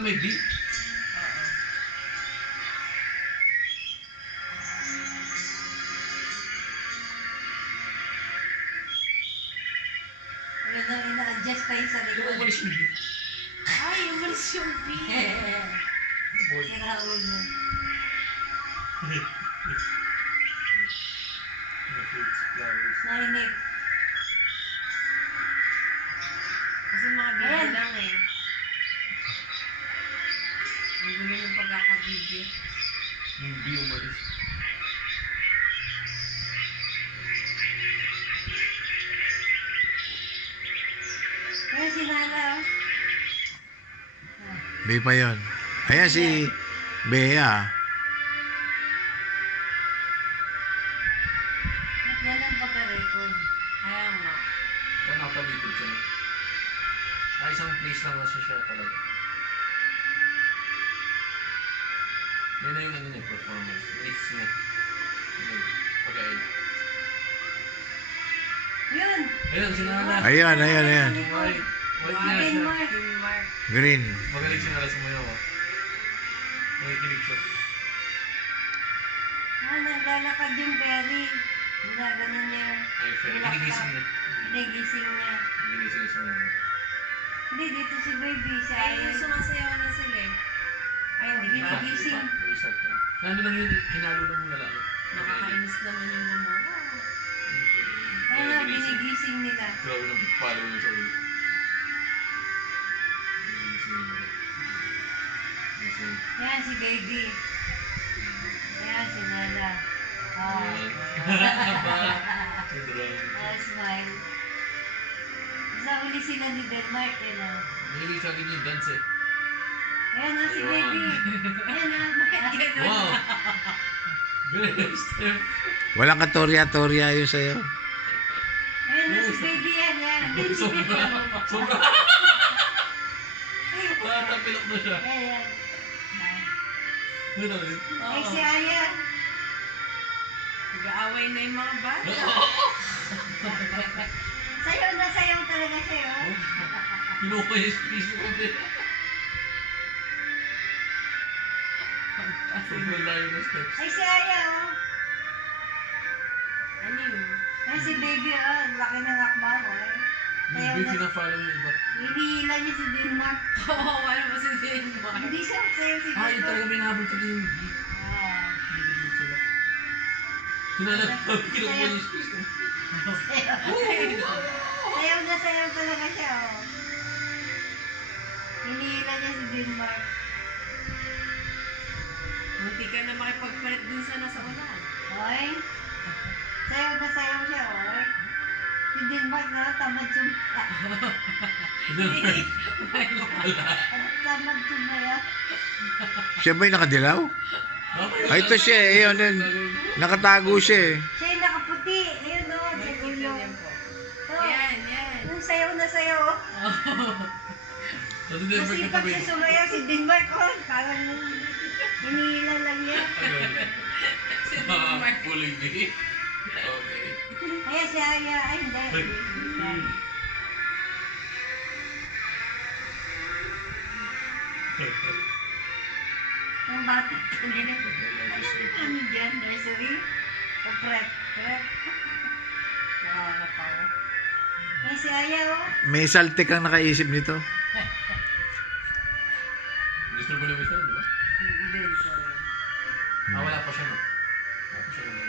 may B? Oo. Ina-adjust pa yung sa Pero likod. umalis yung B. Ay, umalis yung B. Boy. Sira ulo. Fruits, flowers. Nainip. Kasi mga bibi Ayan. lang eh. Ang gulo ng pagkakabibi. Yung B umalis. Ayan si Nana. Oh. May pa yun. Ayan si Bea. Ba't ganun pagka-record? Kaya nga. Kaya nakalikod siya. Isang place lang kasi siya talaga. Yan na yung ano niya, performance. Mix niya. Pagkain. Yun! Ayan, sinala. Ayan. White. White niya Green siya. mark. Green mark. Green. Magaling siya nala sumayaw. Nakikinig siya. Naglalakad yung Berry. Ginaganon niya. Ay, fair. Ginigising niya. Ginigising niya. Ginigising niya si Nana. Hindi, dito si baby. Si Ay, Aya. sumasayaw na sila eh. Ay, hindi Hindi pa. pa. Gising. May start ka. Nano lang yun, hinalo lang muna lang. Nakakainis naman yung gumawa. Kaya nga, binigising nila. Grabe ng follow niya sa ulo. Ginigising niya. Gising. Yan si baby. Yan si Nana. Oh. Smile. Sa uli sila ni Denmark, eh, no? Mahilig siya ganyan yung dance eh. Ayan na si Ayun. baby. Ayan na. Wow! Very step. Walang katorya-torya yun sa'yo. Ayan na si baby yan. Yan. Sobra. Sobra. Matapilok na siya. Ayan. Ano na rin? Ay, si Aya. Nag-aaway na yung mga bata. Sayaw na sayaw talaga siya, oh. Kinuha yung space ko din. Sobrang layo ng steps. Ay, si Aya, oh. Ano yun? Ay, si baby, oh. Ang laki ng akbang, oh. Sayaw Hindi na. pinafollow yung iba. Hinihila niya si Denmark. Oo, ano ba si Denmark? Hindi siya sayaw si Ah, yun Denmark. talaga may nahabol sa yung Ah. Hindi sila. Sinanap ko, kinuha yung space ko. Sayaw na sayaw talaga siya, oh. Hinihila niya si Denmark. Munti ka na makipagpalit dun sa nasa unahan. Oy. Sayaw na sayaw siya, oy. Si Denmark na tamad sumaya. Tamad sumaya. Siya ba'y nakadilaw? Ay, ito siya eh. Yun. Nakatago siya eh. Siya yung nakaputi. Ayun, oh. Sa Nakikita ulo. niyan po. Oh. Yan, yan. Yung sayaw na sayaw, oh. Kasi din Kasi pag siya sumaya si Denmark, oh. Parang hinihila lang niya. Si Denmark. Pulling me. Okay. Ayan si Aya. Ay, hindi. Yung bata kanina. Ano dyan? Nursery? O prep? Prep? Nakakatawa. Ayan si Aya, oh. May saltik ang nakaisip nito. Mr. Bulawisan, di ba? Hindi ko. Ah, wala pa siya, no? Wala pa siya naman.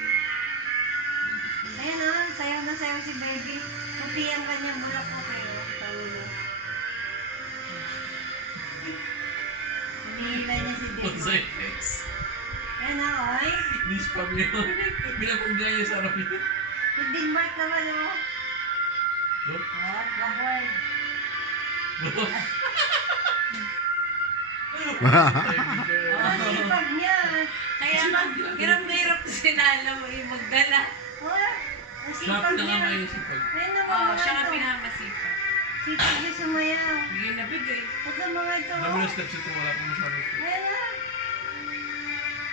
Ayan, oh. Sayaw na sayaw si baby. Puti ang kanyang bulak ko kayo. Sa ulo. Hinihila niya si What's Denmark. effects? Ayan, oh. Ay. Ni-spam yun. Pinapagda niya sa harap yun. Si Denmark naman, oh. No? Oh, baboy. Oh, sipag niya. Kaya nga, hirap na hirap si Nana mo yung magdala. Oh, ang Shop sipag na niya. nga kayo sipag. Ayun na Oo, mga siya nga ito. pinamasipa. Sipag niya sumayaw. Bigyan na bigay. Ito mga ito. Dami na steps ito, wala pa masyadong steps. Ayan na.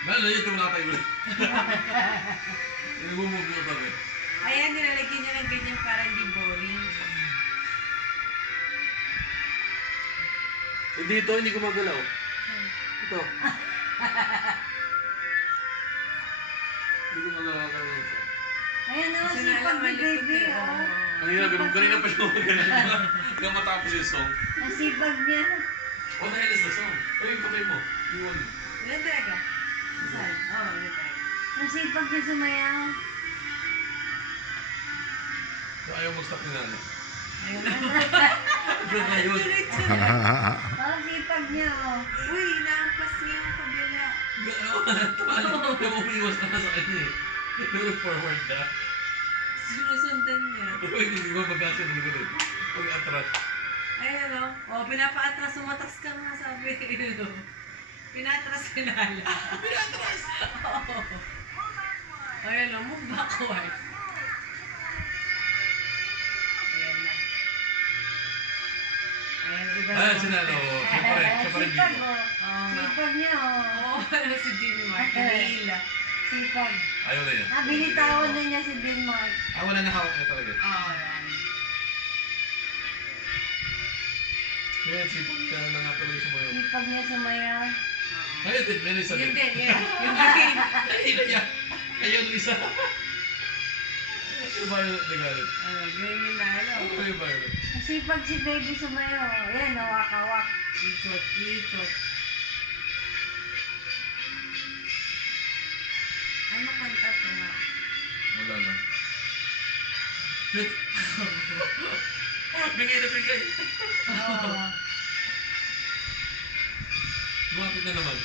Lalo ito, wala tayo ulit. Nagmumove na tayo. Ayan, nilalagyan niya ng ganyan para hindi boring. Dito, hindi gumagalaw. Ito. Hindi gumagalaw ka rin ito. Ayan o, Kasi sipag nalaman ni likod baby, eh. oh. Oo. Ang hirap, kanina pa siya gumagalaw. Hanggang matapos yung song. Nasipag niya. What the hell is the song? Uy, yung kamay mo. Iwan mo. Yan talaga. Saan? Oo, yan talaga. Nasipag niya sumayaw. So, ayaw mag-stop ni Nana. Ayun na. Ayun. Oh, sipag niya, oh. Uy, naampas niya yung kabila. Yung umiwas ka na sa kanya eh. Yung forward na. Sinusundan niya. Uy, hindi ko magkasin ng ganun. Pag-atras. Ayun o. Oh, pinapa-atras. Sumatas ka nga sabi. Pinatras ka na lang. Pinatras? Oo. Ayun o. Move backward. Ayan na. Ayan, iba Ah, na. sinalo. Siya pa rin. Siya pa rin Sipag, dito. oh. Oo nga. Sipag niya, oh. Oo, ano si Denmark. Hila. Sipag. Ayaw na niya. Nabilitawan na niya si Denmark. Ah, wala na hawak niya talaga. Oo, yan. Kaya sipag ka na nga talaga sumayaw. Sipag niya sumayaw. Ayun din, may isa Yun din. din, yun. Yun din. Ayun na niya. Ayun, isa. Yung Violet na galit. Ano, ganyan yung nalo. Ano yung Violet? Sipag si baby sumayaw. Ayan, hawak-hawak. Ikot, ikot. Ano kanta to nga? Wala lang. Shit! Bigay na bigay! Oo. Lumapit na naman.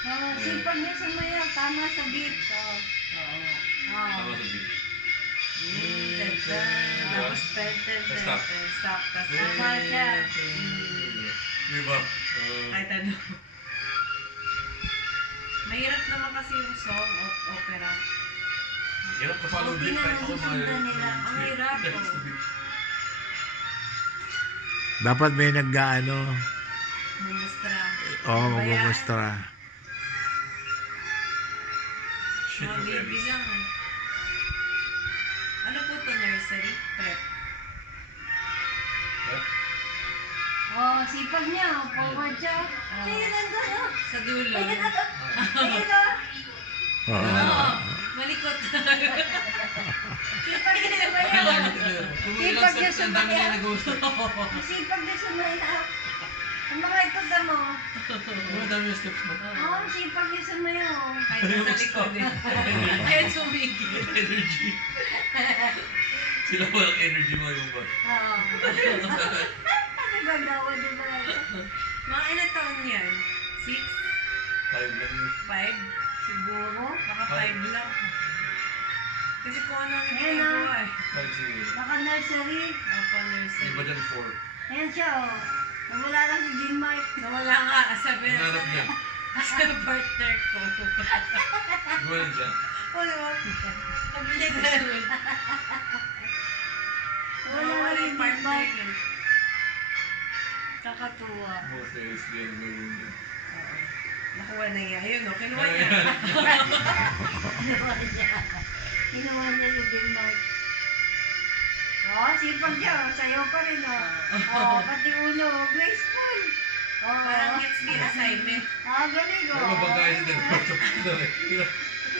Oh, sipag niya sumayaw. Tama sa beat. Oh. Oo. Tama Oh. sa beat. Tapos Stop. Stop. Tapos Tama siya. Diba? kahit ano. Mahirap naman kasi yung song of opera. Hirap na follow Buti beat na kahit ako nasusundan nila. Ang hirap, oh. Dapat may nag-ano, Mumustra. magmumustra. Shit, Mga no baby berries. lang eh. Ano po to, nursery? Prep. Oh, sipag niya. Oh. Forward siya. Oh. Sige, nandun. Oh. Sa dulo. Ayun na to. Ayun oh. Oo. Malikot. Sipag niya sumayaw. Sipag niya Ang dami niya sumayaw. nag-gusto. Sipag niya sumayaw. Ang mga ito sa mo. Ang dami yung steps mo. Oh, sipag niya sumayaw. Kahit nasa likod eh. Kahit sumigil. Energy. Sila walang energy mga yung ba? Oo. Ano ba daw? Ano ba? Mga ilang taon yan? 6? Five lang yun. 5? Siguro. Baka 5 lang. Kasi kung ano ang Ayan, ginagawa eh. Five siguro. Baka nursery. Apa nursery. Iba dyan four. Ayan siya oh. Nawala lang si Denmark. Nawala nga. Sabi na Hanap niya. sa partner ko. Gumalan siya. O, diba? Sabi niya gano'n. Wala yung yung partner Denmark. niya. Kakatuwa. Most is yan gawin niya. Oo. Nakuha na niya. Ayun o, kinuha niya. Ginawa niya. Ginawa niya si Denmark. Oh, sipag niya. Sayaw pa rin oh. Oh, pati ulo. Graceful. Oh. Parang gets the assignment. Ah, galing oh. Ano ba guys?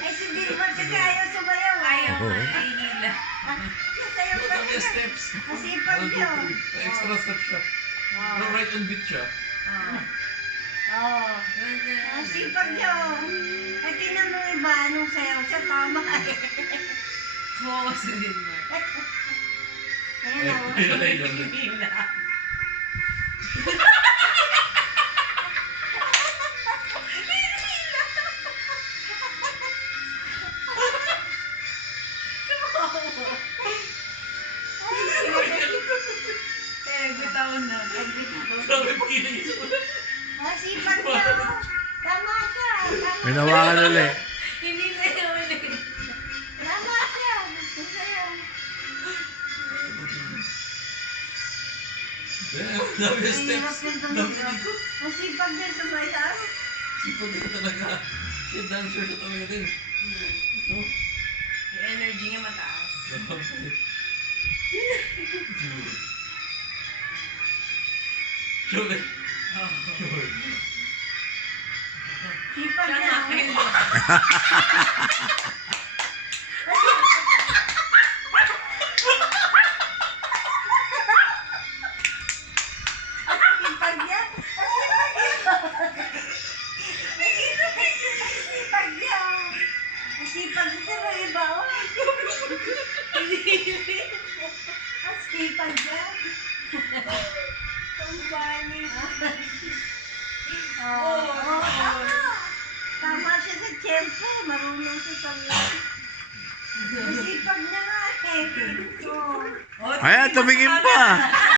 Eh, si Denmark kasi ayaw sumayaw. Ayaw nga, nahihila. Siya sayaw pa Ang rin. steps. Masipag 1, 2, niya. 3. Extra steps siya. Oh. No, right on beat siya. Oo. Oh. Ang sipag niya oh. Ay, tinan mo iba, anong sayaw siya, tama eh. Oo, si Denmark. Ayan na, oh. Nahihila. Bitaw na. Grabe pag inaisip mo na. Ah, sipag niya oh. Tama siya. Tama. May nawakan ulit. Hindi na yun ulit. Tama siya. Sayaw. Dami yung Ang steps. hirap yung Dami tunog. nito. Ang sipag din sumayaw. Sipag ka talaga. Siya dancer siya talaga din. No? Yung energy niya mataas. Grabe. Yun. Sipag Siya niya. nga, hello. Sipag niya. Sipag niya. Sipag niya na iba. Ang sipag niya. Ang bani. Oo. Tama siya sa tiyempo. Marunong siya sa mga. Ang sipag niya nga eh. Oo. Oh, Ayan, tumingin pa.